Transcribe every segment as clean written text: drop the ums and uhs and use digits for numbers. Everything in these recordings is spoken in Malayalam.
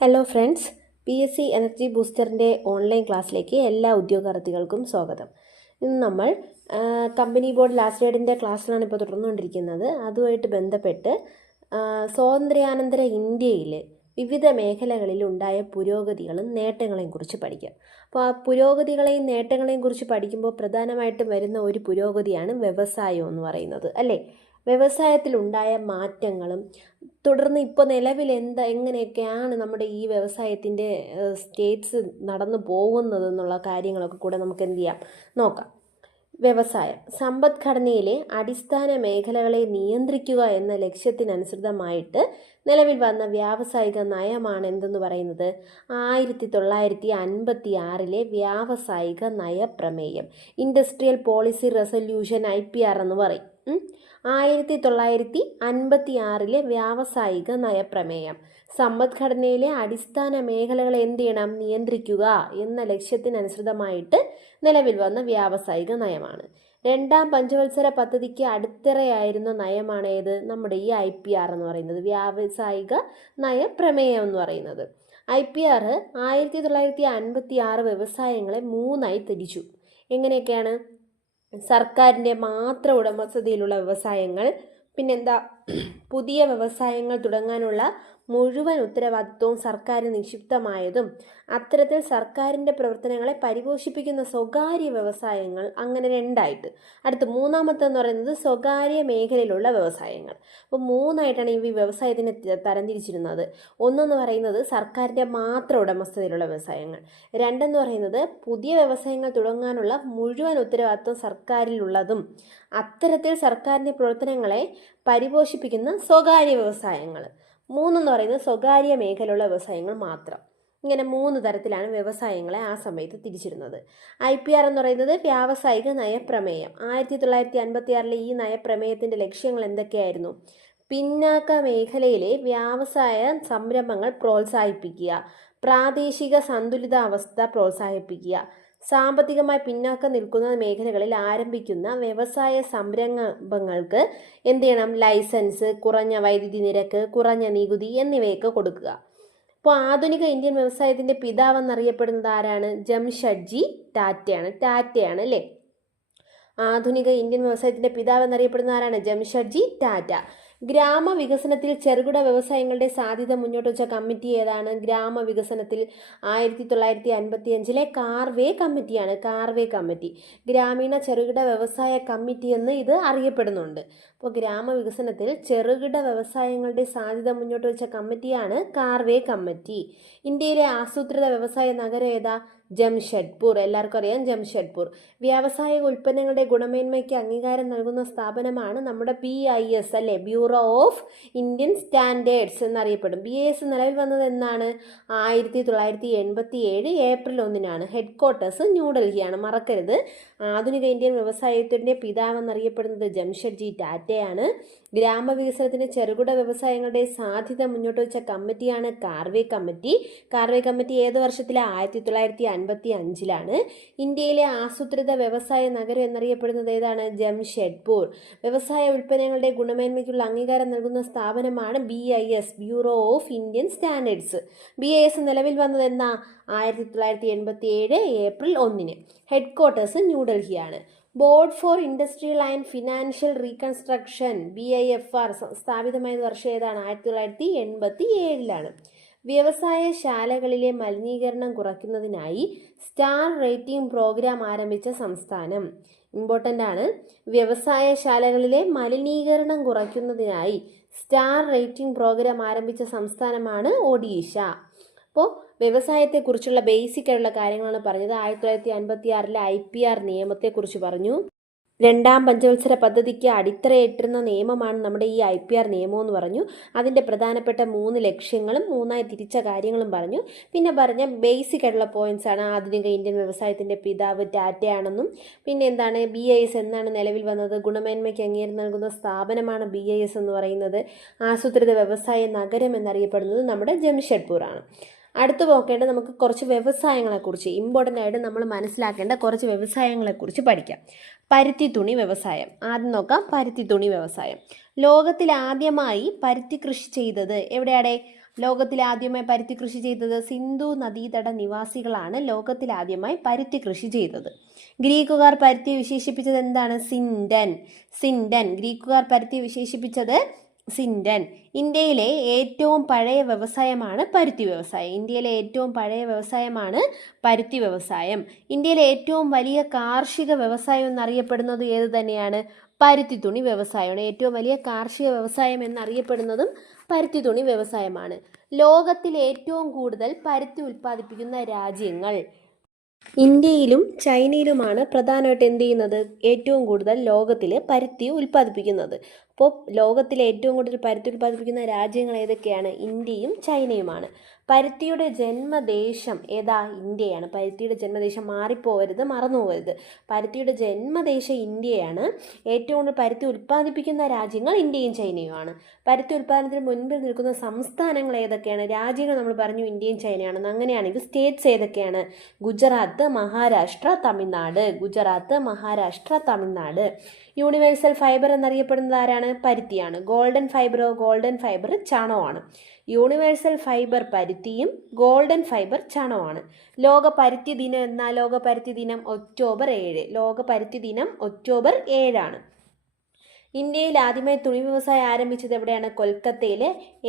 ഹലോ ഫ്രണ്ട്സ്, PSC എനർജി ബൂസ്റ്ററിൻ്റെ ഓൺലൈൻ ക്ലാസ്സിലേക്ക് എല്ലാ ഉദ്യോഗാർത്ഥികൾക്കും സ്വാഗതം. ഇന്ന് നമ്മൾ കമ്പനി ബോർഡ് ലാസ്റ്റ് ഗ്രേഡിൻ്റെ ക്ലാസ്സിലാണ് ഇപ്പോൾ തുടർന്നുകൊണ്ടിരിക്കുന്നത്. അതുമായിട്ട് ബന്ധപ്പെട്ട് സ്വാതന്ത്ര്യാനന്തര ഇന്ത്യയിൽ വിവിധ മേഖലകളിൽ ഉണ്ടായ പുരോഗതികളും നേട്ടങ്ങളെയും കുറിച്ച് പഠിക്കാം. അപ്പോൾ ആ പുരോഗതികളെയും നേട്ടങ്ങളെയും കുറിച്ച് പഠിക്കുമ്പോൾ പ്രധാനമായിട്ടും വരുന്ന ഒരു പുരോഗതിയാണ് വ്യവസായം എന്ന് പറയുന്നത്, അല്ലേ? വ്യവസായത്തിലുണ്ടായ മാറ്റങ്ങളും തുടർന്ന് ഇപ്പോൾ നിലവിൽ എങ്ങനെയൊക്കെയാണ് നമ്മുടെ ഈ വ്യവസായത്തിൻ്റെ സ്റ്റേറ്റ്സ് നടന്നു പോകുന്നതെന്നുള്ള കാര്യങ്ങളൊക്കെ കൂടെ നമുക്ക് എന്ത് ചെയ്യാം, നോക്കാം. വ്യവസായം സമ്പദ്ഘടനയിലെ അടിസ്ഥാന മേഖലകളെ നിയന്ത്രിക്കുക എന്ന ലക്ഷ്യത്തിനനുസൃതമായിട്ട് നിലവിൽ വന്ന വ്യാവസായിക നയമാണ് എന്തെന്ന് പറയുന്നത് 1956 വ്യാവസായിക നയപ്രമേയം. ഇൻഡസ്ട്രിയൽ പോളിസി റെസൊല്യൂഷൻ IPR എന്ന് പറയും. 1956 വ്യാവസായിക നയപ്രമേയം സമ്പദ്ഘടനയിലെ അടിസ്ഥാന മേഖലകളെ എന്ത് ചെയ്യണം, നിയന്ത്രിക്കുക എന്ന ലക്ഷ്യത്തിനനുസൃതമായിട്ട് നിലവിൽ വന്ന വ്യാവസായിക നയമാണ്. രണ്ടാം പഞ്ചവത്സര പദ്ധതിക്ക് അടിത്തറയായിരുന്ന നയമാണ് ഏത്, നമ്മുടെ ഈ IPR എന്ന് പറയുന്നത്, വ്യാവസായിക നയപ്രമേയം എന്ന് പറയുന്നത്. IPR 1956 വ്യവസായങ്ങളെ 3ആയി തിരിച്ചു. എങ്ങനെയൊക്കെയാണ്? സർക്കാരിൻ്റെ മാത്രം ഉടമസ്ഥതയിലുള്ള വ്യവസായങ്ങൾ, പിന്നെന്താ, പുതിയ വ്യവസായങ്ങൾ തുടങ്ങാനുള്ള മുഴുവൻ ഉത്തരവാദിത്വവും സർക്കാരിന് നിക്ഷിപ്തമായതും, അത്തരത്തിൽ സർക്കാരിൻ്റെ പ്രവർത്തനങ്ങളെ പരിപോഷിപ്പിക്കുന്ന സ്വകാര്യ വ്യവസായങ്ങൾ, അങ്ങനെ രണ്ടായിട്ട്. അടുത്ത് മൂന്നാമത്തെന്ന് പറയുന്നത് സ്വകാര്യ മേഖലയിലുള്ള വ്യവസായങ്ങൾ. അപ്പോൾ 3ആയിട്ടാണ് ഈ വ്യവസായത്തിനെ തരംതിരിച്ചിരുന്നത്. ഒന്നെന്ന് പറയുന്നത് സർക്കാരിൻ്റെ മാത്രം ഉടമസ്ഥതയിലുള്ള വ്യവസായങ്ങൾ, രണ്ടെന്ന് പറയുന്നത് പുതിയ വ്യവസായങ്ങൾ തുടങ്ങാനുള്ള മുഴുവൻ ഉത്തരവാദിത്വം സർക്കാരിലുള്ളതും, അത്തരത്തിൽ സർക്കാരിൻ്റെ പ്രവർത്തനങ്ങളെ പരിപോഷിപ്പിക്കുന്ന സ്വകാര്യ വ്യവസായങ്ങൾ, മൂന്നെന്ന് പറയുന്നത് സ്വകാര്യ മേഖലയിലുള്ള വ്യവസായങ്ങൾ മാത്രം. ഇങ്ങനെ 3 തരത്തിലാണ് വ്യവസായങ്ങളെ ആ സമയത്ത് തിരിച്ചിരുന്നത്. IPR എന്ന് പറയുന്നത് വ്യാവസായിക നയപ്രമേയം. 1956 ഈ നയപ്രമേയത്തിൻ്റെ ലക്ഷ്യങ്ങൾ എന്തൊക്കെയായിരുന്നു? പിന്നാക്ക മേഖലയിലെ വ്യാവസായ സംരംഭങ്ങൾ പ്രോത്സാഹിപ്പിക്കുക, പ്രാദേശിക സന്തുലിതാവസ്ഥ പ്രോത്സാഹിപ്പിക്കുക, സാമ്പത്തികമായി പിന്നാക്കം നിൽക്കുന്ന മേഖലകളിൽ ആരംഭിക്കുന്ന വ്യവസായ സംരംഭങ്ങൾക്ക് എന്ത് ചെയ്യണം, ലൈസൻസ്, കുറഞ്ഞ വൈദ്യുതി നിരക്ക്, കുറഞ്ഞ നികുതി എന്നിവയൊക്കെ കൊടുക്കുക. അപ്പോൾ ആധുനിക ഇന്ത്യൻ വ്യവസായത്തിൻ്റെ പിതാവെന്നറിയപ്പെടുന്നത് ആരാണ്? ജംഷഡ്ജി ടാറ്റയാണ് അല്ലേ? ആധുനിക ഇന്ത്യൻ വ്യവസായത്തിൻ്റെ പിതാവെന്നറിയപ്പെടുന്ന ആരാണ്? ജംഷഡ്ജി ടാറ്റ. ഗ്രാമവികസനത്തിൽ ചെറുകിട വ്യവസായങ്ങളുടെ സാധ്യത മുന്നോട്ട് വെച്ച കമ്മിറ്റി ഏതാണ്? ഗ്രാമവികസനത്തിൽ 1955 കാർവേ കമ്മിറ്റിയാണ്. കാർവേ കമ്മിറ്റി, ഗ്രാമീണ ചെറുകിട വ്യവസായ കമ്മിറ്റി എന്ന് ഇത് അറിയപ്പെടുന്നുണ്ട്. അപ്പോൾ ഗ്രാമവികസനത്തിൽ ചെറുകിട വ്യവസായങ്ങളുടെ സാധ്യത മുന്നോട്ട് വെച്ച കമ്മിറ്റിയാണ് കാർവേ കമ്മിറ്റി. ഇന്ത്യയിലെ ആസൂത്രിത വ്യവസായ നഗരം ഏതാ? ജംഷഡ്പൂർ. എല്ലാവർക്കും അറിയാം ജംഷഡ്പൂർ. വ്യാവസായിക ഉൽപ്പന്നങ്ങളുടെ ഗുണമേന്മയ്ക്ക് അംഗീകാരം നൽകുന്ന സ്ഥാപനമാണ് നമ്മുടെ BIS അല്ലേ, ബ്യൂറോ ഓഫ് ഇന്ത്യൻ സ്റ്റാൻഡേർഡ്സ് എന്നറിയപ്പെടും. BIS നിലവിൽ വന്നത് എന്നാണ്? 1987 ഏപ്രിൽ 1 ഹെഡ്ക്വാർട്ടേഴ്സ് ന്യൂഡൽഹിയാണ്, മറക്കരുത്. ആധുനിക ഇന്ത്യൻ വ്യവസായത്തിൻ്റെ പിതാവെന്നറിയപ്പെടുന്നത് ജംഷഡ്ജി ടാറ്റയാണ്. ഗ്രാമവികസനത്തിന് ചെറുകിട വ്യവസായങ്ങളുടെ സാധ്യത മുന്നോട്ട് വെച്ച കമ്മിറ്റിയാണ് കാർവേ കമ്മിറ്റി. കാർവേ കമ്മിറ്റി ഏത് വർഷത്തിലാണ്? 1955. ഇന്ത്യയിലെ ആസൂത്രിത വ്യവസായ നഗരം എന്നറിയപ്പെടുന്നത് ഏതാണ്? ജംഷഡ്പൂർ. വ്യവസായ ഉൽപ്പന്നങ്ങളുടെ ഗുണമേന്മയ്ക്കുള്ള അംഗീകാരം നൽകുന്ന സ്ഥാപനമാണ് BIS, Bureau of Indian Standards. BIS നിലവിൽ വന്നത് എന്നാ? 1987 ഏപ്രിൽ 1. ഹെഡ്ക്വാർട്ടേഴ്സ് ന്യൂഡൽഹിയാണ്. Board for Industrial and Financial Reconstruction BIFR സ്ഥാപിതമായ വർഷം ഏതാണ്? 1987. വ്യവസായശാലകളിലെ മലിനീകരണം കുറയ്ക്കുന്നതിനായി സ്റ്റാർ റേറ്റിംഗ് പ്രോഗ്രാം ആരംഭിച്ച സംസ്ഥാനം. ഇമ്പോർട്ടൻ്റ് ആണ്. വ്യവസായശാലകളിലെ മലിനീകരണം കുറയ്ക്കുന്നതിനായി സ്റ്റാർ റേറ്റിംഗ് പ്രോഗ്രാം ആരംഭിച്ച സംസ്ഥാനമാണ് ഒഡീഷ. അപ്പോൾ വ്യവസായത്തെക്കുറിച്ചുള്ള ബേസിക് ആയിട്ടുള്ള കാര്യങ്ങളാണ് പറഞ്ഞത്. 1956 IPR നിയമത്തെക്കുറിച്ച് പറഞ്ഞു. രണ്ടാം പഞ്ചവത്സര പദ്ധതിക്ക് അടിത്തറയിട്ടിരുന്ന നിയമമാണ് നമ്മുടെ ഈ IPR നിയമം എന്ന് പറഞ്ഞു. അതിൻ്റെ പ്രധാനപ്പെട്ട 3 ലക്ഷ്യങ്ങളും 3ആയി തിരിച്ച കാര്യങ്ങളും പറഞ്ഞു. പിന്നെ പറഞ്ഞ ബേസിക് ആയിട്ടുള്ള പോയിന്റ്സ് ആണ് ആധുനിക ഇന്ത്യൻ വ്യവസായത്തിൻ്റെ പിതാവ് ടാറ്റയാണെന്നും, പിന്നെ എന്താണ് BIS എന്നാണ് നിലവിൽ വന്നത്, ഗുണമേന്മയ്ക്ക് അംഗീകാരം നൽകുന്ന സ്ഥാപനമാണ് BIS എന്ന് പറയുന്നത്, ആസൂത്രിത വ്യവസായ നഗരം എന്നറിയപ്പെടുന്നത് നമ്മുടെ ജംഷഡ്പൂർ ആണ്. അടുത്ത് നോക്കേണ്ടത് നമുക്ക് കുറച്ച് വ്യവസായങ്ങളെക്കുറിച്ച്, ഇമ്പോർട്ടൻ്റ് ആയിട്ട് നമ്മൾ മനസ്സിലാക്കേണ്ട കുറച്ച് വ്യവസായങ്ങളെക്കുറിച്ച് പഠിക്കാം. പരുത്തി തുണി വ്യവസായം. ആദ്യം നോക്കാം പരുത്തി തുണി വ്യവസായം. ലോകത്തിൽ ആദ്യമായി പരുത്തി കൃഷി ചെയ്തത് എവിടെയാണ്? ലോകത്തിൽ ആദ്യമായി പരുത്തി കൃഷി ചെയ്തത് സിന്ധു നദീതട നിവാസികളാണ് ലോകത്തിൽ ആദ്യമായി പരുത്തി കൃഷി ചെയ്തത്. ഗ്രീക്കുകാർ പരുത്തിയെ വിശേഷിപ്പിച്ചത് എന്താണ്? സിൻഡൻ. ഗ്രീക്കുകാർ പരുത്തിയെ വിശേഷിപ്പിച്ചത് സിൻഡൻ. ഇന്ത്യയിലെ ഏറ്റവും പഴയ വ്യവസായമാണ് പരുത്തി വ്യവസായം. ഇന്ത്യയിലെ ഏറ്റവും വലിയ കാർഷിക വ്യവസായം എന്നറിയപ്പെടുന്നത് ഏത് തന്നെയാണ്? പരുത്തി തുണി വ്യവസായമാണ്. ഏറ്റവും വലിയ കാർഷിക വ്യവസായം എന്നറിയപ്പെടുന്നതും പരുത്തി തുണി വ്യവസായമാണ്. ലോകത്തിൽ ഏറ്റവും കൂടുതൽ പരുത്തി ഉൽപ്പാദിപ്പിക്കുന്ന രാജ്യങ്ങൾ ഇന്ത്യയിലും ചൈനയിലുമാണ് പ്രധാനമായിട്ട് എന്ത് ചെയ്യുന്നത്? ഏറ്റവും കൂടുതൽ ലോകത്തിൽ പരുത്തി ഉൽപ്പാദിപ്പിക്കുന്നത്. അപ്പോൾ ലോകത്തിലെ ഏറ്റവും കൂടുതൽ പരുത്തി ഉൽപ്പാദിപ്പിക്കുന്ന രാജ്യങ്ങൾ ഏതൊക്കെയാണ്? ഇന്ത്യയും ചൈനയുമാണ്. പരുത്തിയുടെ ജന്മദേശം ഏതാ? ഇന്ത്യയാണ്. പരുത്തിയുടെ ജന്മദേശം മറന്നു പോകരുത്. പരുത്തിയുടെ ജന്മദേശം ഇന്ത്യയാണ്. ഏറ്റവും കൂടുതൽ പരുത്തി ഉൽപ്പാദിപ്പിക്കുന്ന രാജ്യങ്ങൾ ഇന്ത്യയും ചൈനയുമാണ്. പരുത്തി ഉൽപ്പാദനത്തിന് മുൻപിൽ നിൽക്കുന്ന സംസ്ഥാനങ്ങൾ ഏതൊക്കെയാണ്? രാജ്യങ്ങൾ നമ്മൾ പറഞ്ഞു ഇന്ത്യയും ചൈനയാണെന്ന്. അങ്ങനെയാണെങ്കിൽ സ്റ്റേറ്റ്സ് ഏതൊക്കെയാണ്? ഗുജറാത്ത്, മഹാരാഷ്ട്ര, തമിഴ്നാട്. യൂണിവേഴ്സൽ ഫൈബർ എന്നറിയപ്പെടുന്നത് ആരാണ്? പരുത്തിയാണ്. ഗോൾഡൻ ഫൈബർ ചാണകമാണ്. യൂണിവേഴ്സൽ ഫൈബർ പരുത്തിയും ഗോൾഡൻ ഫൈബർ ചാണകമാണ്. ലോക പരുത്തി ദിനം ഒക്ടോബർ 7 ആണ്. ഇന്ത്യയിൽ ആദ്യമായി തുണി വ്യവസായം ആരംഭിച്ചത് എവിടെയാണ്? കൊൽക്കത്തയിൽ.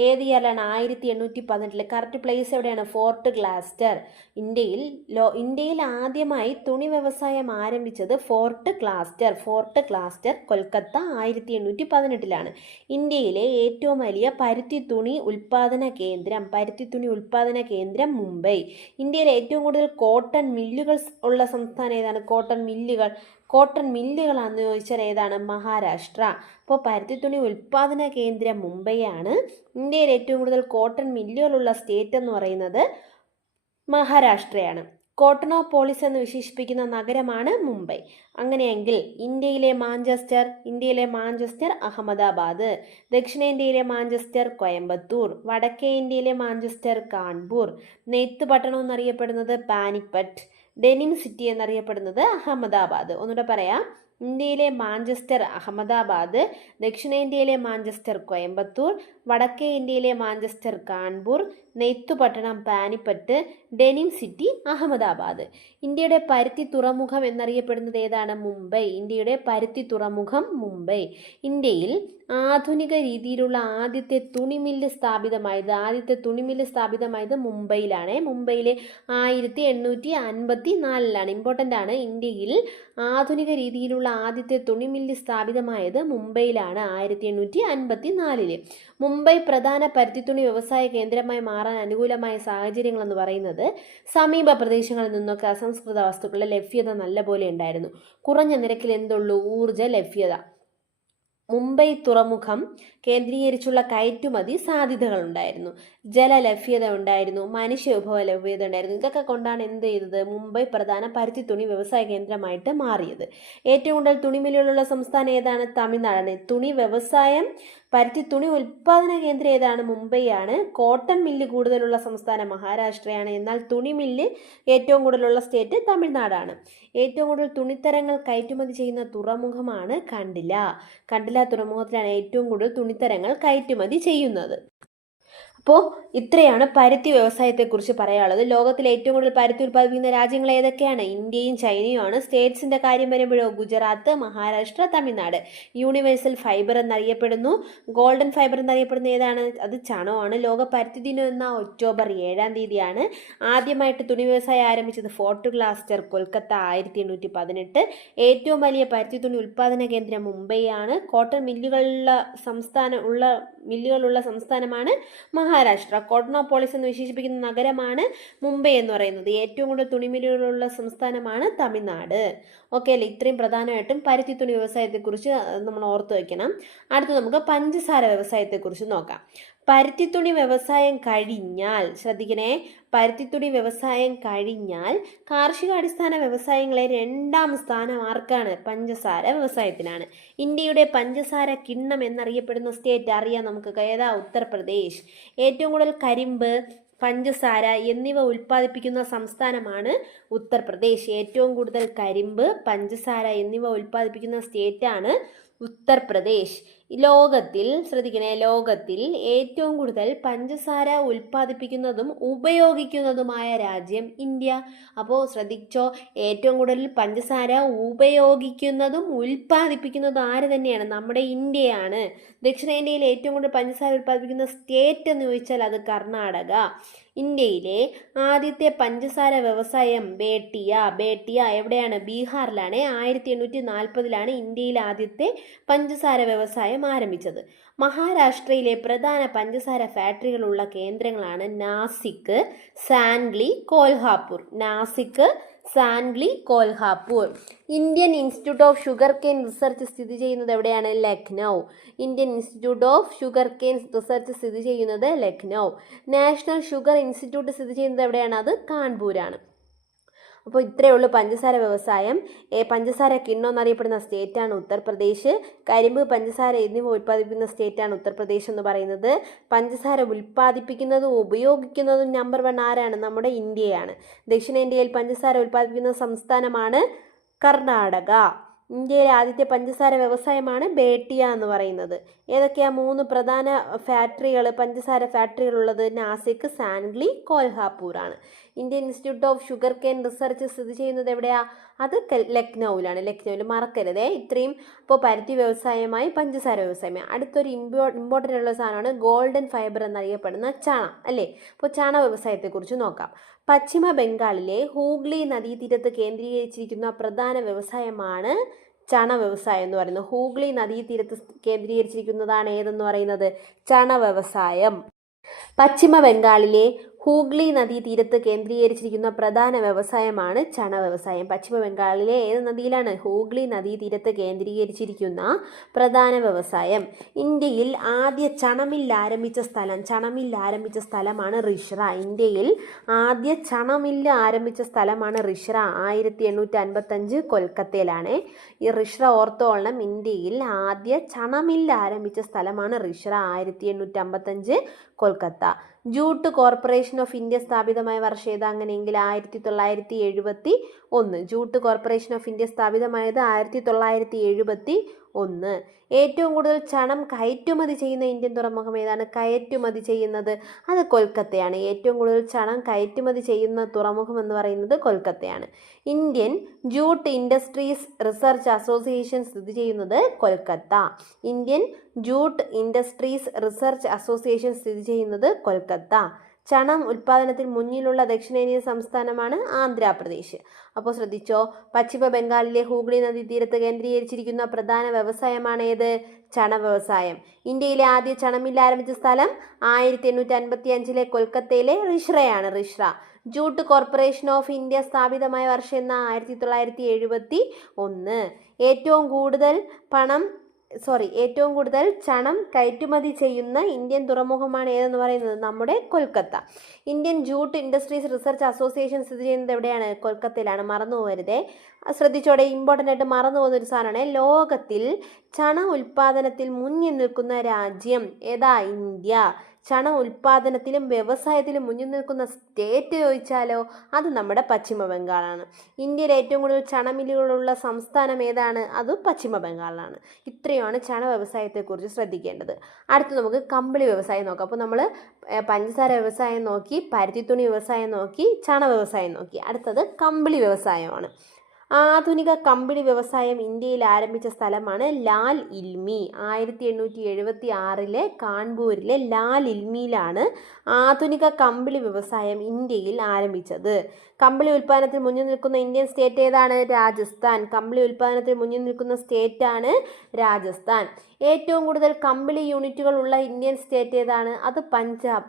ഏത് ഇയറിലാണ്? 1818. കറക്റ്റ് പ്ലേസ് എവിടെയാണ്? Fort Gloster. ഇന്ത്യയിൽ ആദ്യമായി തുണി വ്യവസായം ആരംഭിച്ചത് ഫോർട്ട് ഗ്ലാസ്റ്റർ കൊൽക്കത്ത 1818. ഇന്ത്യയിലെ ഏറ്റവും വലിയ പരുത്തി തുണി ഉൽപ്പാദന കേന്ദ്രം മുംബൈ. ഇന്ത്യയിലെ ഏറ്റവും കൂടുതൽ കോട്ടൺ മില്ലുകൾ ഉള്ള സംസ്ഥാനം ഏതാണ്? കോട്ടൺ മില്ലുകളാണെന്ന് ചോദിച്ചാൽ ഏതാണ്? മഹാരാഷ്ട്ര. അപ്പോൾ പരുത്തിത്തുണി ഉൽപ്പാദന കേന്ദ്രം മുംബൈയാണ്. ഇന്ത്യയിൽ ഏറ്റവും കൂടുതൽ കോട്ടൺ മില്ലുകളുള്ള സ്റ്റേറ്റ് എന്ന് പറയുന്നത് മഹാരാഷ്ട്രയാണ്. കോട്ടണോപോളിസ് എന്ന് വിശേഷിപ്പിക്കുന്ന നഗരമാണ് മുംബൈ. അങ്ങനെയെങ്കിൽ ഇന്ത്യയിലെ മാഞ്ചസ്റ്റർ അഹമ്മദാബാദ്, ദക്ഷിണേന്ത്യയിലെ മാഞ്ചസ്റ്റർ കോയമ്പത്തൂർ, വടക്കേ ഇന്ത്യയിലെ മാഞ്ചസ്റ്റർ കാൺപൂർ, നെയ്ത്ത് പട്ടണം എന്നറിയപ്പെടുന്നത് പാനിപ്പട്ട്, ഡെനിം സിറ്റി എന്നറിയപ്പെടുന്നത് അഹമ്മദാബാദ്. ഒന്നുകൂടെ പറയാം. ഇന്ത്യയിലെ മാഞ്ചസ്റ്റർ അഹമ്മദാബാദ്, ദക്ഷിണേന്ത്യയിലെ മാഞ്ചസ്റ്റർ കോയമ്പത്തൂർ, വടക്കേ ഇന്ത്യയിലെ മാഞ്ചസ്റ്റർ കാൺപൂർ, നെയ്ത്തുപട്ടണം പാനിപ്പട്ട്, ഡെനിം സിറ്റി അഹമ്മദാബാദ്. ഇന്ത്യയുടെ പരുത്തി തുറമുഖം എന്നറിയപ്പെടുന്നത് ഏതാണ്? മുംബൈ. ഇന്ത്യയിൽ ആധുനിക രീതിയിലുള്ള ആദ്യത്തെ തുണിമില്ല് സ്ഥാപിതമായത് മുംബൈയിലാണ്. മുംബൈയിലെ 1854 ഇമ്പോർട്ടൻ്റ് ആണ്. ഇന്ത്യയിൽ ആധുനിക രീതിയിലുള്ള ആദ്യത്തെ തുണിമില്ല് സ്ഥാപിതമായത് മുംബൈയിലാണ് 1854. മുംബൈ പ്രധാന പരുത്തിത്തുണി വ്യവസായ കേന്ദ്രമായി മാറാൻ അനുകൂലമായ സാഹചര്യങ്ങൾ എന്ന് പറയുന്നത് സമീപ പ്രദേശങ്ങളിൽ നിന്നൊക്കെ അസംസ്കൃത വസ്തുക്കളുടെ ലഭ്യത നല്ലപോലെ ഉണ്ടായിരുന്നു. കുറഞ്ഞ നിരക്കിൽ ഊർജ്ജ ലഭ്യത. മുംബൈ തുറമുഖം കേന്ദ്രീകരിച്ചുള്ള കയറ്റുമതി സാധ്യതകൾ ഉണ്ടായിരുന്നു. ജലലഭ്യത ഉണ്ടായിരുന്നു. മനുഷ്യ വിഭവ ലഭ്യത ഉണ്ടായിരുന്നു. ഇതൊക്കെ കൊണ്ടാണ് എന്ത് ചെയ്തത്? മുംബൈ പ്രധാന പരുത്തി തുണി വ്യവസായ കേന്ദ്രമായിട്ട് മാറിയത്. ഏറ്റവും കൂടുതൽ തുണിമില്ലുകളുള്ള സംസ്ഥാനം ഏതാണ്? തമിഴ്നാടാണ്. പരുത്തി തുണി ഉൽപ്പാദന കേന്ദ്രം ഏതാണ്? മുംബൈയാണ്. കോട്ടൺ മില്ല് കൂടുതലുള്ള സംസ്ഥാനം മഹാരാഷ്ട്രയാണ്. എന്നാൽ തുണി മില്ല് ഏറ്റവും കൂടുതലുള്ള സ്റ്റേറ്റ് തമിഴ്നാടാണ്. ഏറ്റവും കൂടുതൽ തുണിത്തരങ്ങൾ കയറ്റുമതി ചെയ്യുന്ന തുറമുഖമാണ് കണ്ടില തുറമുഖത്തിലാണ് ഏറ്റവും കൂടുതൽ തുണിത്തരങ്ങൾ കയറ്റുമതി ചെയ്യുന്നത്. അപ്പോൾ ഇത്രയാണ് പരുത്തി വ്യവസായത്തെക്കുറിച്ച് പറയാനുള്ളത്. ലോകത്തിലെ ഏറ്റവും കൂടുതൽ പരുത്തി ഉൽപ്പാദിപ്പിക്കുന്ന രാജ്യങ്ങൾ ഏതൊക്കെയാണ്? ഇന്ത്യയും ചൈനയുമാണ്. സ്റ്റേറ്റ്സിൻ്റെ കാര്യം വരുമ്പോഴോ ഗുജറാത്ത്, മഹാരാഷ്ട്ര, തമിഴ്നാട്. യൂണിവേഴ്സൽ ഫൈബർ എന്നറിയപ്പെടുന്നു. ഗോൾഡൻ ഫൈബർ എന്നറിയപ്പെടുന്ന ഏതാണ്? അത് ചണമാണ്. ലോക പരുത്തി ദിനം എന്ന ഒക്ടോബർ 7 ആദ്യമായിട്ട് തുണി വ്യവസായം ആരംഭിച്ചത് ഫോർട്ട് ഗ്ലാസ്റ്റർ കൊൽക്കത്ത 1818. ഏറ്റവും വലിയ പരുത്തി തുണി ഉൽപ്പാദന കേന്ദ്രം മുംബൈയാണ്. കോട്ടൺ മില്ലുകളുള്ള സംസ്ഥാനമാണ് മഹാരാഷ്ട്ര. കോട്ടണോപോളിസ് എന്ന് വിശേഷിപ്പിക്കുന്ന നഗരമാണ് മുംബൈ എന്ന് പറയുന്നത്. ഏറ്റവും കൂടുതൽ തുണിമില്ലുകളുള്ള സംസ്ഥാനമാണ് തമിഴ്നാട്. ഓക്കെ അല്ലേ? ഇത്രയും പ്രധാനമായിട്ടും പരുത്തി തുണി വ്യവസായത്തെക്കുറിച്ച് നമ്മൾ ഓർത്ത് വയ്ക്കണം. അടുത്ത് നമുക്ക് പഞ്ചസാര വ്യവസായത്തെക്കുറിച്ച് നോക്കാം. പരുത്തിത്തുണി വ്യവസായം കഴിഞ്ഞാൽ കാർഷിക അടിസ്ഥാന വ്യവസായങ്ങളെ 2ാം സ്ഥാനം ആർക്കാണ്? പഞ്ചസാര വ്യവസായത്തിനാണ്. ഇന്ത്യയുടെ പഞ്ചസാര കിണ്ണം എന്നറിയപ്പെടുന്ന സ്റ്റേറ്റ് അറിയാം നമുക്ക്. ഏതാ? ഉത്തർപ്രദേശ്. ഏറ്റവും കൂടുതൽ കരിമ്പ്, പഞ്ചസാര എന്നിവ ഉൽപ്പാദിപ്പിക്കുന്ന സംസ്ഥാനമാണ് ഉത്തർപ്രദേശ്. ഏറ്റവും കൂടുതൽ കരിമ്പ്, പഞ്ചസാര എന്നിവ ഉൽപ്പാദിപ്പിക്കുന്ന സ്റ്റേറ്റാണ് ഉത്തർപ്രദേശ്. ലോകത്തിൽ ശ്രദ്ധിക്കണേ, ലോകത്തിൽ ഏറ്റവും കൂടുതൽ പഞ്ചസാര ഉൽപ്പാദിപ്പിക്കുന്നതും ഉപയോഗിക്കുന്നതുമായ രാജ്യം ഇന്ത്യ. അപ്പോൾ ശ്രദ്ധിച്ചോ, ഏറ്റവും കൂടുതൽ പഞ്ചസാര ഉപയോഗിക്കുന്നതും ഉൽപ്പാദിപ്പിക്കുന്നതും ആര് തന്നെയാണ്? നമ്മുടെ ഇന്ത്യയാണ്. ദക്ഷിണേന്ത്യയിൽ ഏറ്റവും കൂടുതൽ പഞ്ചസാര ഉൽപ്പാദിപ്പിക്കുന്ന സ്റ്റേറ്റ് എന്ന് ചോദിച്ചാൽ അത് കർണാടക. ഇന്ത്യയിലെ ആദ്യത്തെ പഞ്ചസാര വ്യവസായം ബേട്ടിയ എവിടെയാണ്? ബീഹാറിലാണ്. 1840 ഇന്ത്യയിൽ ആദ്യത്തെ പഞ്ചസാര വ്യവസായം ആരംഭിച്ചത്. മഹാരാഷ്ട്രയിലെ പ്രധാന പഞ്ചസാര ഫാക്ടറികളുള്ള കേന്ദ്രങ്ങളാണ് Nashik, Sangli, Kolhapur. Indian institute of sugar cane research സ്ഥിതി ചെയ്യുന്നത് എവിടെയാണ്? Lucknow. Indian institute of sugar cane research സ്ഥിതി ചെയ്യുന്നത് ലക്നൗ. നാഷണൽ ഷുഗർ ഇൻസ്റ്റിറ്റ്യൂട്ട് സ്ഥിതി ചെയ്യുന്നത് എവിടെയാണ്? അത് കാൺപൂരാണ്. അപ്പോൾ ഇത്രയേ ഉള്ളൂ പഞ്ചസാര വ്യവസായം. പഞ്ചസാര കിണ്ണം എന്നറിയപ്പെടുന്ന സ്റ്റേറ്റാണ് ഉത്തർപ്രദേശ്. കരിമ്പ്, പഞ്ചസാര എന്നിവ ഉൽപ്പാദിപ്പിക്കുന്ന സ്റ്റേറ്റാണ് ഉത്തർപ്രദേശ് എന്ന് പറയുന്നത്. പഞ്ചസാര ഉൽപ്പാദിപ്പിക്കുന്നതും ഉപയോഗിക്കുന്നതും നമ്പർ 1 ആരാണ്? നമ്മുടെ ഇന്ത്യയാണ്. ദക്ഷിണേന്ത്യയിൽ പഞ്ചസാര ഉൽപ്പാദിപ്പിക്കുന്ന സംസ്ഥാനമാണ് കർണാടക. ഇന്ത്യയിലെ ആദ്യത്തെ പഞ്ചസാര വ്യവസായമാണ് ബേട്ടിയ എന്ന് പറയുന്നത്. ഏതൊക്കെയാ 3 പ്രധാന പഞ്ചസാര ഫാക്ടറികൾ ഉള്ളത്? നാസിക്, സാൻഗ്ലി, കോൽഹാപൂർ ആണ്. Indian institute of sugar cane research സ്ഥിതി ചെയ്യുന്നത് എവിടെയാ? അത് ലക്നൌവിലാണ്. ലക്നൌവിൽ മറക്കരുതേ. ഇത്രയും ഇപ്പോൾ പരുത്തി വ്യവസായമായി, പഞ്ചസാര വ്യവസായമായി. അടുത്തൊരു ഇമ്പോർട്ടൻ്റ് ഉള്ള സാധനമാണ് ഗോൾഡൻ ഫൈബർ എന്നറിയപ്പെടുന്ന ചണം, അല്ലേ? അപ്പോൾ ചണ വ്യവസായത്തെക്കുറിച്ച് നോക്കാം. പശ്ചിമ ബംഗാളിലെ ഹൂഗ്ലി നദീതീരത്ത് കേന്ദ്രീകരിച്ചിരിക്കുന്ന പ്രധാന വ്യവസായമാണ് ചണ വ്യവസായം എന്ന് പറയുന്നത്. ഹൂഗ്ലി നദീതീരത്ത് കേന്ദ്രീകരിച്ചിരിക്കുന്നതാണ് ഏതെന്ന് പറയുന്നത്? ചണ വ്യവസായം. പശ്ചിമ ബംഗാളിലെ ഹൂഗ്ലി നദീതീരത്ത് കേന്ദ്രീകരിച്ചിരിക്കുന്ന പ്രധാന വ്യവസായമാണ് ചണ വ്യവസായം. പശ്ചിമ ബംഗാളിലെ ഏത് നദിയിലാണ്? ഹൂഗ്ലി നദീതീരത്ത് കേന്ദ്രീകരിച്ചിരിക്കുന്ന പ്രധാന വ്യവസായം. ഇന്ത്യയിൽ ആദ്യ ചണമില്ല് ആരംഭിച്ച സ്ഥലമാണ് റിഷ്റ. ഇന്ത്യയിൽ ആദ്യ ചണമില്ല് ആരംഭിച്ച സ്ഥലമാണ് റിഷ്റ. 1855 കൊൽക്കത്തയിലാണ്. ഈ റിഷ്റ ഓർത്തോളണം. ഇന്ത്യയിൽ ആദ്യ ചണമില്ല് ആരംഭിച്ച സ്ഥലമാണ് റിഷ്റ. 1855 Kolkata. Jute corporation of India സ്ഥാപിതമായ വർഷം ഏതാ? അങ്ങനെയെങ്കിൽ 1971. ജൂട്ട് കോർപ്പറേഷൻ ഓഫ് ഇന്ത്യ സ്ഥാപിതമായത് 1971. ഏറ്റവും കൂടുതൽ ചണം കയറ്റുമതി ചെയ്യുന്ന ഇന്ത്യൻ തുറമുഖം ഏതാണ്? കയറ്റുമതി ചെയ്യുന്നത് അത് കൊൽക്കത്തയാണ്. ഏറ്റവും കൂടുതൽ ചണം കയറ്റുമതി ചെയ്യുന്ന തുറമുഖം എന്ന് പറയുന്നത് കൊൽക്കത്തയാണ്. Indian Jute Industries Research Association സ്ഥിതി ചെയ്യുന്നത് Kolkata. Indian Jute Industries Research Association സ്ഥിതി ചെയ്യുന്നത് കൊൽക്കത്ത. ചണം ഉൽപ്പാദനത്തിൽ മുന്നിലുള്ള ദക്ഷിണേന്ത്യൻ സംസ്ഥാനമാണ് ആന്ധ്രാപ്രദേശ്. അപ്പോൾ ശ്രദ്ധിച്ചോ, പശ്ചിമ ബംഗാളിലെ ഹൂഗ്ലി നദീതീരത്ത് കേന്ദ്രീകരിച്ചിരിക്കുന്ന പ്രധാന വ്യവസായമാണ് ഏത്? ചണ വ്യവസായം. ഇന്ത്യയിലെ ആദ്യ ചണമില്ല് ആരംഭിച്ച സ്ഥലം 1855 കൊൽക്കത്തയിലെ റിഷ്റ. ജൂട്ട് കോർപ്പറേഷൻ ഓഫ് ഇന്ത്യ സ്ഥാപിതമായ വർഷം എന്ന 1971. ഏറ്റവും കൂടുതൽ ചണം കയറ്റുമതി ചെയ്യുന്ന ഇന്ത്യൻ തുറമുഖമാണ് ഏതെന്ന് പറയുന്നത്? നമ്മുടെ Kolkata. Indian Jute Industries Research Association സ്ഥിതി ചെയ്യുന്നത് എവിടെയാണ്? കൊൽക്കത്തയിലാണ്. മറന്നു പോകരുതേ. ശ്രദ്ധിച്ചോടെ, ഇമ്പോർട്ടൻ്റ് ആയിട്ട് മറന്നു പോകുന്ന ഒരു സാധനമാണ്. ലോകത്തിൽ ചണ ഉൽപ്പാദനത്തിൽ മുന്നിൽ നിൽക്കുന്ന രാജ്യം ഏതാ? ഇന്ത്യ. ചണ ഉൽപ്പാദനത്തിലും വ്യവസായത്തിലും മുന്നിൽ നിൽക്കുന്ന സ്റ്റേറ്റ് ചോദിച്ചാലോ, അത് നമ്മുടെ പശ്ചിമ ബംഗാളാണ്. ഇന്ത്യയിൽ ഏറ്റവും കൂടുതൽ ചണമില്ലുകളുള്ള സംസ്ഥാനം ഏതാണ്? അത് പശ്ചിമ ബംഗാളിലാണ്. ഇത്രയുമാണ് ചണ വ്യവസായത്തെക്കുറിച്ച് ശ്രദ്ധിക്കേണ്ടത്. അടുത്ത് നമുക്ക് കമ്പിളി വ്യവസായം നോക്കാം. അപ്പോൾ നമ്മൾ പഞ്ചസാര വ്യവസായം നോക്കി, പരുത്തിത്തുണി വ്യവസായം നോക്കി, ചണ വ്യവസായം നോക്കി. അടുത്തത് കമ്പിളി വ്യവസായമാണ്. ആധുനിക കമ്പിളി വ്യവസായം ഇന്ത്യയിൽ ആരംഭിച്ച സ്ഥലമാണ് ലാൽ ഇൽമി. 1876 കാൺപൂരിലെ ലാൽ ഇൽമിയിലാണ് ആധുനിക കമ്പിളി വ്യവസായം ഇന്ത്യയിൽ ആരംഭിച്ചത്. കമ്പിളി ഉൽപ്പാദനത്തിൽ മുന്നിൽ നിൽക്കുന്ന ഇന്ത്യൻ സ്റ്റേറ്റ് ഏതാണ്? രാജസ്ഥാൻ. കമ്പിളി ഉൽപ്പാദനത്തിൽ മുന്നിൽ നിൽക്കുന്ന സ്റ്റേറ്റാണ് രാജസ്ഥാൻ. ഏറ്റവും കൂടുതൽ കമ്പിളി യൂണിറ്റുകൾ ഉള്ള ഇന്ത്യൻ സ്റ്റേറ്റ് ഏതാണ്? അത്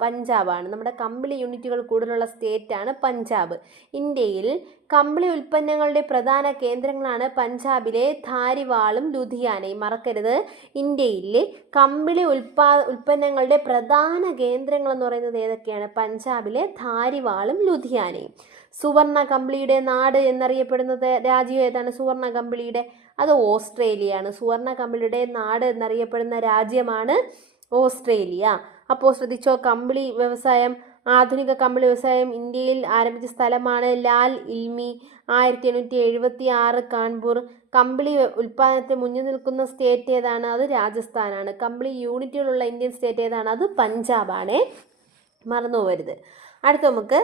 പഞ്ചാബാണ്. നമ്മുടെ കമ്പിളി യൂണിറ്റുകൾ കൂടുതലുള്ള സ്റ്റേറ്റാണ് പഞ്ചാബ്. ഇന്ത്യയിൽ കമ്പിളി ഉൽപ്പന്നങ്ങളുടെ പ്രധാന കേന്ദ്രങ്ങളാണ് പഞ്ചാബിലെ ധാരിവാളും ലുധിയാനയും. മറക്കരുത്, ഇന്ത്യയിലെ കമ്പിളി ഉൽപ്പന്നങ്ങളുടെ പ്രധാന കേന്ദ്രങ്ങൾ എന്ന് പറയുന്നത് ഏതൊക്കെയാണ്? പഞ്ചാബിലെ ധാരിവാളും ലുധിയാനയും. സുവർണ കമ്പിളിയുടെ നാട് എന്നറിയപ്പെടുന്നത് രാജ്യം ഏതാണ്? സുവർണ കമ്പിളിയുടെ അത് ഓസ്ട്രേലിയയാണ്. സുവർണ കമ്പിളിയുടെ നാട് എന്നറിയപ്പെടുന്ന രാജ്യമാണ് ഓസ്ട്രേലിയ. അപ്പോൾ ശ്രദ്ധിച്ചോ, കമ്പിളി വ്യവസായം ആധുനിക കമ്പിളി വ്യവസായം ഇന്ത്യയിൽ ആരംഭിച്ച സ്ഥലമാണ് ലാൽ ഇൽമി. 1876 കാൺപൂർ. കമ്പിളി ഉൽപ്പാദനത്തിൽ മുന്നിൽ നിൽക്കുന്ന സ്റ്റേറ്റ് ഏതാണ്? അത് രാജസ്ഥാനാണ്. കമ്പിളി യൂണിറ്റുകളുള്ള ഇന്ത്യൻ സ്റ്റേറ്റ് ഏതാണ്? അത് പഞ്ചാബാണ്. മറന്നു പോകരുത്. അടുത്ത നമുക്ക്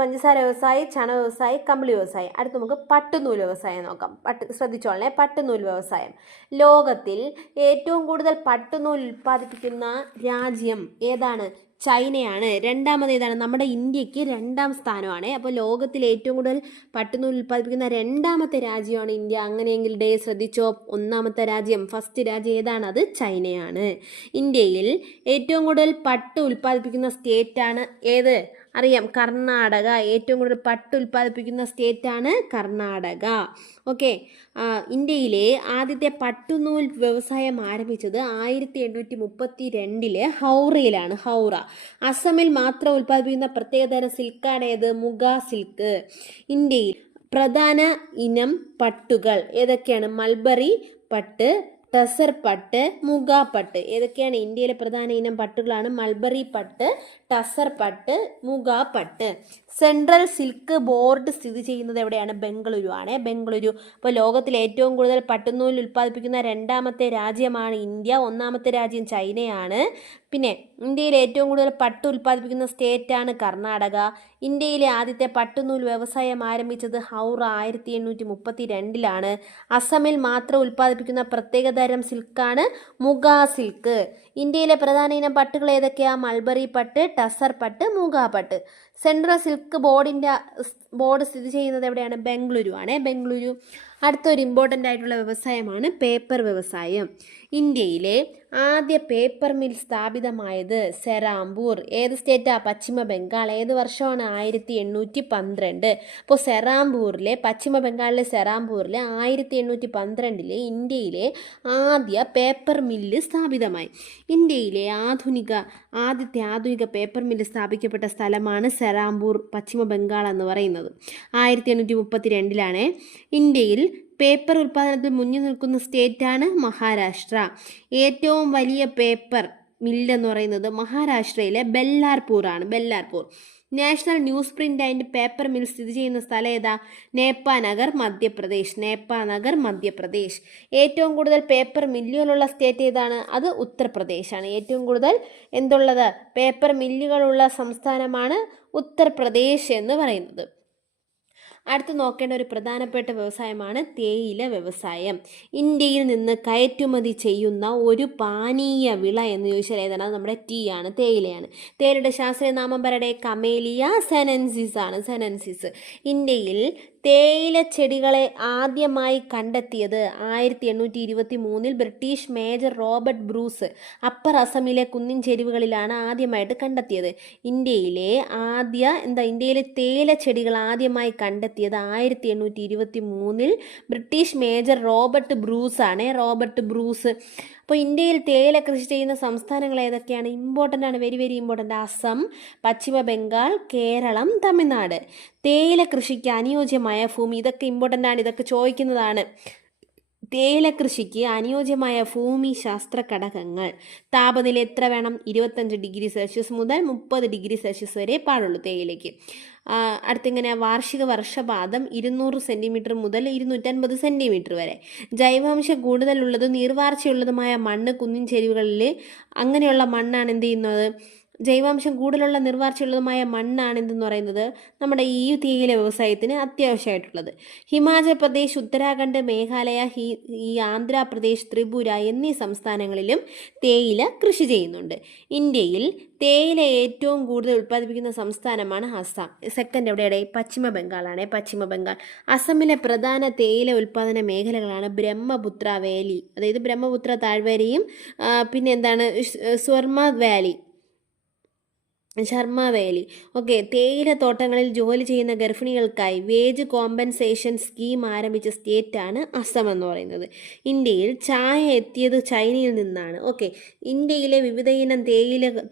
പഞ്ചസാര വ്യവസായി, ചണ വ്യവസായി, കമ്പിളി വ്യവസായി. അടുത്ത് നമുക്ക് പട്ടുനൂൽ വ്യവസായം നോക്കാം. ശ്രദ്ധിച്ചോളണേ, പട്ടുനൂൽ വ്യവസായം. ലോകത്തിൽ ഏറ്റവും കൂടുതൽ പട്ടുനൂൽ ഉൽപ്പാദിപ്പിക്കുന്ന രാജ്യം ഏതാണ്? ചൈനയാണ്. രണ്ടാമത് ഏതാണ്? നമ്മുടെ ഇന്ത്യക്ക് 2ാം സ്ഥാനമാണ്. അപ്പോൾ ലോകത്തിൽ ഏറ്റവും കൂടുതൽ പട്ടുനൂൽ ഉൽപ്പാദിപ്പിക്കുന്ന 2ാമത്തെ രാജ്യമാണ് ഇന്ത്യ. അങ്ങനെയെങ്കിൽ ശ്രദ്ധിച്ചോ, 1ാമത്തെ രാജ്യം, ഫസ്റ്റ് രാജ്യം ഏതാണ്? അത് ചൈനയാണ്. ഇന്ത്യയിൽ ഏറ്റവും കൂടുതൽ പട്ട് ഉൽപ്പാദിപ്പിക്കുന്ന സ്റ്റേറ്റാണ് ഏത്? അറിയാം, കർണാടക. ഏറ്റവും കൂടുതൽ പട്ട് ഉൽപ്പാദിപ്പിക്കുന്ന സ്റ്റേറ്റാണ് കർണാടക. ഓക്കെ. ഇന്ത്യയിലെ ആദ്യത്തെ പട്ടുനൂൽ വ്യവസായം ആരംഭിച്ചത് 1832 ഹൗറയിലാണ്. ഹൗറ. അസമിൽ മാത്രം ഉൽപ്പാദിപ്പിക്കുന്ന പ്രത്യേകതരം സിൽക്കാണ് ഏത്? മുഗ സിൽക്ക്. ഇന്ത്യയിൽ പ്രധാന ഇനം പട്ടുകൾ ഏതൊക്കെയാണ്? മൽബറി പട്ട്, ടസർ പട്ട്, മുഗ പട്ട്. ഏതൊക്കെയാണ് ഇന്ത്യയിലെ പ്രധാന ഇനം പട്ടുകളാണ്? മൽബറി പട്ട്, ടസർ പട്ട്, മുഗ പട്ട്. സെൻട്രൽ സിൽക്ക് ബോർഡ് സ്ഥിതി ചെയ്യുന്നത് എവിടെയാണ്? ബംഗളൂരു ആണ്. ബംഗളൂരു. അപ്പോൾ ലോകത്തിൽ ഏറ്റവും കൂടുതൽ പട്ടുനൂൽ ഉൽപ്പാദിപ്പിക്കുന്ന 2ാമത്തെ രാജ്യമാണ് ഇന്ത്യ. 1ാമത്തെ രാജ്യം ചൈനയാണ്. പിന്നെ ഇന്ത്യയിൽ ഏറ്റവും കൂടുതൽ പട്ട് ഉൽപ്പാദിപ്പിക്കുന്ന സ്റ്റേറ്റാണ് കർണാടക. ഇന്ത്യയിലെ ആദ്യത്തെ പട്ടുനൂൽ വ്യവസായം ആരംഭിച്ചത് ഹൗറ 1832 അസമിൽ മാത്രം ഉൽപ്പാദിപ്പിക്കുന്ന പ്രത്യേകതരം സിൽക്കാണ് മുഗ സിൽക്ക്. ഇന്ത്യയിലെ പ്രധാന ഇനം പട്ടുകൾ ഏതൊക്കെയാണ്? മൽബറി പട്ട്, ടസർ പട്ട്, മുഗ പട്ട്. സെൻട്രൽ സിൽക്ക് ബോർഡ് സ്ഥിതി ചെയ്യുന്നത് എവിടെയാണ്? ബംഗളൂരു ആണ്. ബംഗളൂരു. അടുത്തൊരു ഇമ്പോർട്ടൻ്റ് ആയിട്ടുള്ള വ്യവസായമാണ് പേപ്പർ വ്യവസായം. ഇന്ത്യയിലെ ആദ്യ പേപ്പർ മിൽ സ്ഥാപിതമായത് സെറാംപൂർ. ഏത് സ്റ്റേറ്റാ? പശ്ചിമ ബംഗാൾ. ഏത് വർഷമാണ്? 1812. അപ്പോൾ പശ്ചിമ ബംഗാളിലെ സെറാംപൂരിലെ 1812 ഇന്ത്യയിലെ ആദ്യ പേപ്പർ മില്ല് സ്ഥാപിതമായി. ഇന്ത്യയിലെ ആദ്യത്തെ ആധുനിക പേപ്പർ മില്ല് സ്ഥാപിക്കപ്പെട്ട സ്ഥലമാണ് സെറാംപൂർ, പശ്ചിമ ബംഗാൾ എന്ന് പറയുന്നത്. 1832 ഇന്ത്യയിൽ പേപ്പർ ഉൽപ്പാദനത്തിൽ മുന്നിൽ നിൽക്കുന്ന സ്റ്റേറ്റാണ് മഹാരാഷ്ട്ര. ഏറ്റവും വലിയ പേപ്പർ മില്ലെന്ന് പറയുന്നത് മഹാരാഷ്ട്രയിലെ ബെല്ലാർപൂർ ആണ്. Ballarpur. National News Print and Paper Mill സ്ഥിതി ചെയ്യുന്ന സ്ഥലം ഏതാ? നേപ്പാനഗർ, മധ്യപ്രദേശ്. നേപ്പാനഗർ, മധ്യപ്രദേശ്. ഏറ്റവും കൂടുതൽ പേപ്പർ മില്ലുകളുള്ള സ്റ്റേറ്റ് ഏതാണ്? അത് ഉത്തർപ്രദേശാണ്. ഏറ്റവും കൂടുതൽ എന്തുള്ളത്? പേപ്പർ മില്ലുകളുള്ള സംസ്ഥാനമാണ് ഉത്തർപ്രദേശ് എന്ന് പറയുന്നത്. അടുത്ത് നോക്കേണ്ട ഒരു പ്രധാനപ്പെട്ട വ്യവസായമാണ് തേയില വ്യവസായം. ഇന്ത്യയിൽ നിന്ന് കയറ്റുമതി ചെയ്യുന്ന ഒരു പാനീയ വിള എന്ന് ചോദിച്ചാൽ ഏതാണ്? അത് നമ്മുടെ ടീ ആണ്, തേയിലയാണ്. തേയിലയുടെ ശാസ്ത്രീയ നാമം പറയട്ടെ, കമേലിയ സെനൻസിസ് ആണ്. സെനൻസിസ്. ഇന്ത്യയിൽ തേയില ചെടികളെ ആദ്യമായി കണ്ടെത്തിയത് 1823 British major Robert Bruce upper അസമിലെ കുന്നിൻ ചെരിവുകളിലാണ് ആദ്യമായിട്ട് കണ്ടെത്തിയത്. ഇന്ത്യയിലെ തേയില ചെടികൾ ആദ്യമായി കണ്ടെത്തിയത് 1823 ബ്രിട്ടീഷ് മേജർ റോബർട്ട് ബ്രൂസ് ആണ്. Robert Bruce. അപ്പോൾ ഇന്ത്യയിൽ തേയില കൃഷി ചെയ്യുന്ന സംസ്ഥാനങ്ങൾ ഏതൊക്കെയാണ്? ഇമ്പോർട്ടൻ്റ് ആണ്, വെരി വെരി ഇമ്പോർട്ടൻ്റ്. അസം, പശ്ചിമ ബംഗാൾ, കേരളം, തമിഴ്നാട്. തേയില കൃഷിക്ക് അനുയോജ്യമായ ഭൂമി, ഇതൊക്കെ ഇമ്പോർട്ടൻ്റ് ആണ്, ഇതൊക്കെ ചോദിക്കുന്നതാണ്. തേയില കൃഷിക്ക് അനുയോജ്യമായ ഭൂമി ശാസ്ത്ര ഘടകങ്ങൾ. താപനില എത്ര വേണം? 25 ഡിഗ്രി സെൽഷ്യസ് മുതൽ 30 ഡിഗ്രി സെൽഷ്യസ് വരെ പാടുള്ളൂ തേയിലയ്ക്ക്. അടുത്തിങ്ങനെ വാർഷിക വർഷപാതം 200 സെൻറ്റിമീറ്റർ മുതൽ 250 സെൻറ്റിമീറ്റർ വരെ. ജൈവാംശം കൂടുതലുള്ളതും നീർവാർച്ചയുള്ളതുമായ മണ്ണ്, കുന്നിൻ ചെരിവുകളിൽ അങ്ങനെയുള്ള മണ്ണാണ് എന്ത് ചെയ്യുന്നത്? ജൈവാംശം കൂടുതലുള്ള നിർവാർച്ചയുള്ളതുമായ മണ്ണാണ് എന്തെന്ന് പറയുന്നത് നമ്മുടെ ഈ തേയില വ്യവസായത്തിന് അത്യാവശ്യമായിട്ടുള്ളത്. ഹിമാചൽ പ്രദേശ്, ഉത്തരാഖണ്ഡ്, മേഘാലയ, ഈ ആന്ധ്രാപ്രദേശ്, ത്രിപുര എന്നീ സംസ്ഥാനങ്ങളിലും തേയില കൃഷി ചെയ്യുന്നുണ്ട്. ഇന്ത്യയിൽ തേയില ഏറ്റവും കൂടുതൽ ഉൽപ്പാദിപ്പിക്കുന്ന സംസ്ഥാനമാണ് അസം. സെക്കൻഡ് എവിടെയാണ്? പശ്ചിമ ബംഗാളാണ്. പശ്ചിമ ബംഗാൾ. അസമിലെ പ്രധാന തേയില ഉൽപ്പാദന മേഖലകളാണ് ബ്രഹ്മപുത്ര വാലി, അതായത് ബ്രഹ്മപുത്ര താഴ്വരയും പിന്നെ എന്താണ് ശർമ്മ വാലി. ഓക്കെ. തേയില തോട്ടങ്ങളിൽ ജോലി ചെയ്യുന്ന ഗർഭിണികൾക്കായി വേജ് കോമ്പൻസേഷൻ സ്കീം ആരംഭിച്ച സ്റ്റേറ്റാണ് അസം എന്ന് പറയുന്നത്. ഇന്ത്യയിൽ ചായ എത്തിയത് ചൈനയിൽ നിന്നാണ്. ഓക്കെ. ഇന്ത്യയിലെ വിവിധ ഇനം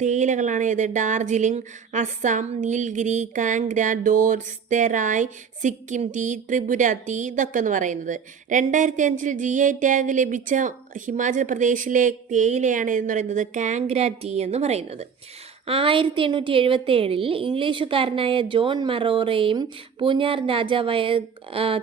തേയിലകളാണ് ഏത്? ഡാർജിലിംഗ്, അസം, നീൽഗിരി, കാംഗ്ര, ഡോർസ്, തെറായ്, സിക്കിം ടീ, ത്രിപുര ടീ, ഇതൊക്കെ എന്ന് പറയുന്നത്. 2005 GI ടാഗ് ലഭിച്ച ഹിമാചൽ പ്രദേശിലെ തേയിലയാണ് എന്ന് പറയുന്നത് കാംഗ്ര ടീ എന്ന് പറയുന്നത്. 1877 ഇംഗ്ലീഷുകാരനായ ജോൺ മറോറയും പൂഞ്ഞാർ രാജാവായ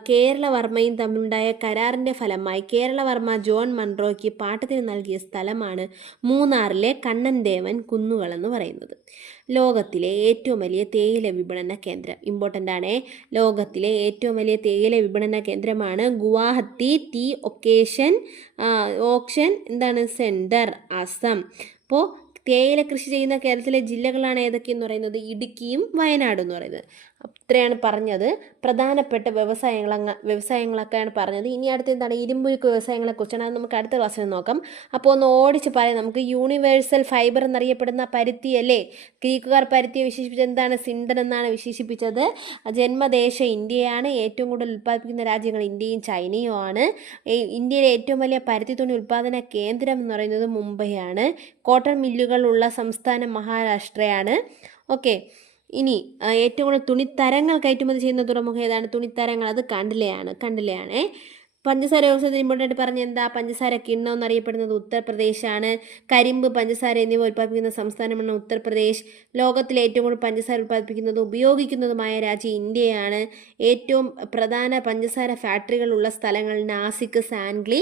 കേരളവർമ്മയും തമ്മിലുണ്ടായ കരാറിൻ്റെ ഫലമായി കേരളവർമ്മ ജോൺ മൺറോയ്ക്ക് പാട്ടത്തിന് നൽകിയ സ്ഥലമാണ് മൂന്നാറിലെ കണ്ണൻദേവൻ കുന്നുകൾ എന്ന് പറയുന്നത്. ലോകത്തിലെ ഏറ്റവും വലിയ തേയില വിപണന കേന്ദ്രം, ഇമ്പോർട്ടൻ്റ് ആണേ, ലോകത്തിലെ ഏറ്റവും വലിയ തേയില വിപണന കേന്ദ്രമാണ് Guwahati tea auction centre, Assam. അപ്പോൾ തേയില കൃഷി ചെയ്യുന്ന കേരളത്തിലെ ജില്ലകളാണ് ഏതൊക്കെയെന്ന് പറയുന്നത്? ഇടുക്കിയും വയനാടും എന്ന് പറയുന്നത്. അത്രയാണ് പറഞ്ഞത്. പ്രധാനപ്പെട്ട വ്യവസായങ്ങളൊക്കെയാണ് പറഞ്ഞത്. ഇനി അടുത്ത എന്താണ്? ഇരുമ്പുരുക്ക് വ്യവസായങ്ങളെക്കുറിച്ചാണ്. അത് നമുക്ക് അടുത്ത ക്ലാസ്സിൽ നോക്കാം. അപ്പോൾ ഒന്ന് ഓടിച്ച് പറയാം. നമുക്ക് യൂണിവേഴ്സൽ ഫൈബർ എന്നറിയപ്പെടുന്ന പരുത്തി അല്ലേ, ഗ്രീക്കുകാർ പരുത്തിയെ വിശേഷിപ്പിച്ചത് എന്താണ്? സിണ്ടൻ എന്നാണ് വിശേഷിപ്പിച്ചത്. ജന്മദേശം ഇന്ത്യയാണ്. ഏറ്റവും കൂടുതൽ ഉൽപ്പാദിപ്പിക്കുന്ന രാജ്യങ്ങൾ ഇന്ത്യയും ചൈനയും ആണ്. ഇന്ത്യയിലെ ഏറ്റവും വലിയ പരുത്തി തുണി ഉൽപ്പാദന കേന്ദ്രം എന്ന് പറയുന്നത് മുംബൈയാണ്. കോട്ടൺ മില്ലുകളുള്ള സംസ്ഥാനം മഹാരാഷ്ട്രയാണ്. ഓക്കെ, ഇനി ഏറ്റവും കൂടുതൽ തുണിത്തരങ്ങൾ കയറ്റുമതി ചെയ്യുന്ന തുറമുഖം ഏതാണ്? തുണിത്തരങ്ങൾ, അത് കണ്ടിലയാണ്. പഞ്ചസാര വ്യവസായത്തിന് ഇമ്പോർട്ടൻ്റ് പറഞ്ഞ എന്താ? പഞ്ചസാര കിണ്ണം എന്നറിയപ്പെടുന്നത് ഉത്തർപ്രദേശാണ്. കരിമ്പ്, പഞ്ചസാര എന്നിവ ഉൽപ്പാദിപ്പിക്കുന്ന സംസ്ഥാനമാണ് ഉത്തർപ്രദേശ്. ലോകത്തിലെ ഏറ്റവും കൂടുതൽ പഞ്ചസാര ഉൽപ്പാദിപ്പിക്കുന്നതും ഉപയോഗിക്കുന്നതുമായ രാജ്യം ഇന്ത്യയാണ്. ഏറ്റവും പ്രധാന പഞ്ചസാര ഫാക്ടറികളുള്ള സ്ഥലങ്ങൾ നാസിക്, സാൻഗ്ലി,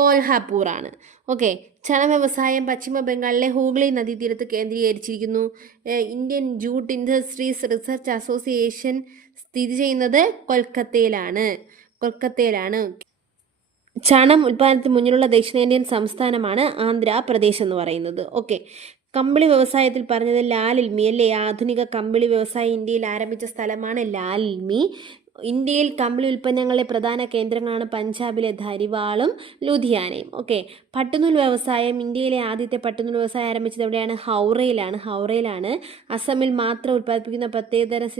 കോൽഹാപൂറാണ്. ഓക്കെ, ചണ വ്യവസായം പശ്ചിമ ബംഗാളിലെ ഹൂഗ്ലി നദീതീരത്ത് കേന്ദ്രീകരിച്ചിരിക്കുന്നു. Indian Jute Industries Research Association സ്ഥിതി ചെയ്യുന്നത് കൊൽക്കത്തയിലാണ്. ചണം ഉൽപ്പാദനത്തിന് മുന്നിലുള്ള ദക്ഷിണേന്ത്യൻ സംസ്ഥാനമാണ് ആന്ധ്രാപ്രദേശ് എന്ന് പറയുന്നത്. ഓക്കെ, കമ്പിളി വ്യവസായത്തിൽ പറഞ്ഞത് ലാൽഇൽമി അല്ലേ. ആധുനിക കമ്പിളി വ്യവസായം ഇന്ത്യയിൽ ആരംഭിച്ച സ്ഥലമാണ് ലാൽഇൽമി. ഇന്ത്യയിൽ കമ്പിളി ഉൽപ്പന്നങ്ങളുടെ പ്രധാന കേന്ദ്രങ്ങളാണ് പഞ്ചാബിലെ ധരിവാളും ലുധിയാനയും. ഓക്കെ, പട്ടുനൂൽ വ്യവസായം, ഇന്ത്യയിലെ ആദ്യത്തെ പട്ടുനൂൽ വ്യവസായം ആരംഭിച്ചത് എവിടെയാണ്? ഹൗറയിലാണ്. അസമിൽ മാത്രം ഉൽപ്പാദിപ്പിക്കുന്ന പ്രത്യേകതരം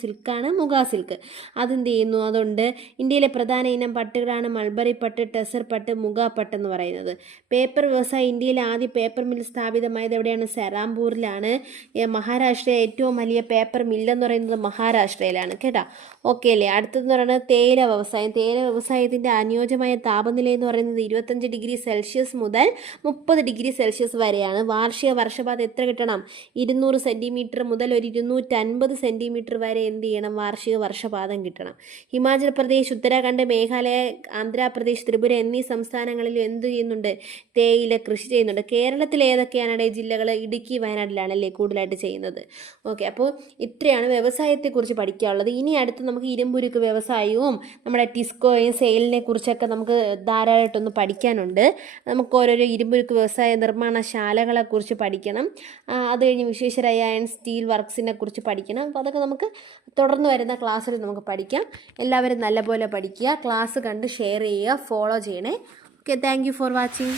സിൽക്കാണ് മുഗാ സിൽക്ക്. അതെന്ത് ചെയ്യുന്നു? അതുകൊണ്ട് ഇന്ത്യയിലെ പ്രധാന ഇനം പട്ടുകളാണ് മൾബറി പട്ട്, ടെസർ പട്ട്, മുഗാ പട്ട് എന്ന് പറയുന്നത്. പേപ്പർ വ്യവസായം, ഇന്ത്യയിലെ ആദ്യ പേപ്പർ മിൽ സ്ഥാപിതമായത് എവിടെയാണ്? സെറാംപൂരിലാണ്. മഹാരാഷ്ട്രയിലെ ഏറ്റവും വലിയ പേപ്പർ മില്ലെന്ന് പറയുന്നത് മഹാരാഷ്ട്രയിലാണ് കേട്ടോ. ഓക്കെ അല്ലേ. അടുത്തതെന്ന് പറയുന്നത് തേയില വ്യവസായം. തേയില വ്യവസായത്തിൻ്റെ അനുയോജ്യമായ താപനില എന്ന് പറയുന്നത് 25 ഡിഗ്രി സെൽഷ്യസ് മുതൽ 30 ഡിഗ്രി സെൽഷ്യസ് വരെയാണ്. വാർഷിക വർഷപാതം എത്ര കിട്ടണം? 200 സെൻറ്റിമീറ്റർ മുതൽ ഒരു 250 സെൻറ്റിമീറ്റർ വരെ എന്ത് ചെയ്യണം? വാർഷിക വർഷപാതം കിട്ടണം. ഹിമാചൽ പ്രദേശ്, ഉത്തരാഖണ്ഡ്, മേഘാലയ, ആന്ധ്രാപ്രദേശ്, ത്രിപുര എന്നീ സംസ്ഥാനങ്ങളിൽ എന്ത് ചെയ്യുന്നുണ്ട്? തേയില കൃഷി ചെയ്യുന്നുണ്ട്. കേരളത്തിൽ ഏതൊക്കെയാണ് ജില്ലകൾ? ഇടുക്കി, വയനാട്ടിലാണല്ലേ കൂടുതലായിട്ട് ചെയ്യുന്നത്. ഓക്കെ, അപ്പോൾ ഇത്രയാണ് വ്യവസായത്തെക്കുറിച്ച് പഠിക്കാനുള്ളത്. ഇനി അടുത്ത് നമുക്ക് ഇരുമ്പുരുക്ക് വ്യവസായവും നമ്മുടെ ടിസ്കോയും സെയിലിനെ കുറിച്ചൊക്കെ നമുക്ക് ധാരാളമായിട്ടൊന്ന് പഠിക്കാനുണ്ട്. നമുക്ക് ഓരോരോ ഇരുമ്പുരുക്ക് വ്യവസായ നിർമ്മാണശാലകളെ കുറിച്ച് പഠിക്കണം. അത് കഴിഞ്ഞ് വിശ്വേശ്വരയ്യ അയൺ സ്റ്റീൽ വർക്ക്സിനെ കുറിച്ച് പഠിക്കണം. അപ്പോൾ അതൊക്കെ നമുക്ക് തുടർന്ന് വരുന്ന ക്ലാസ്സിൽ നമുക്ക് പഠിക്കാം. എല്ലാവരും നല്ലപോലെ പഠിക്കുക, ക്ലാസ് കണ്ട് ഷെയർ ചെയ്യുക, ഫോളോ ചെയ്യണേ. Okay, thank you for watching.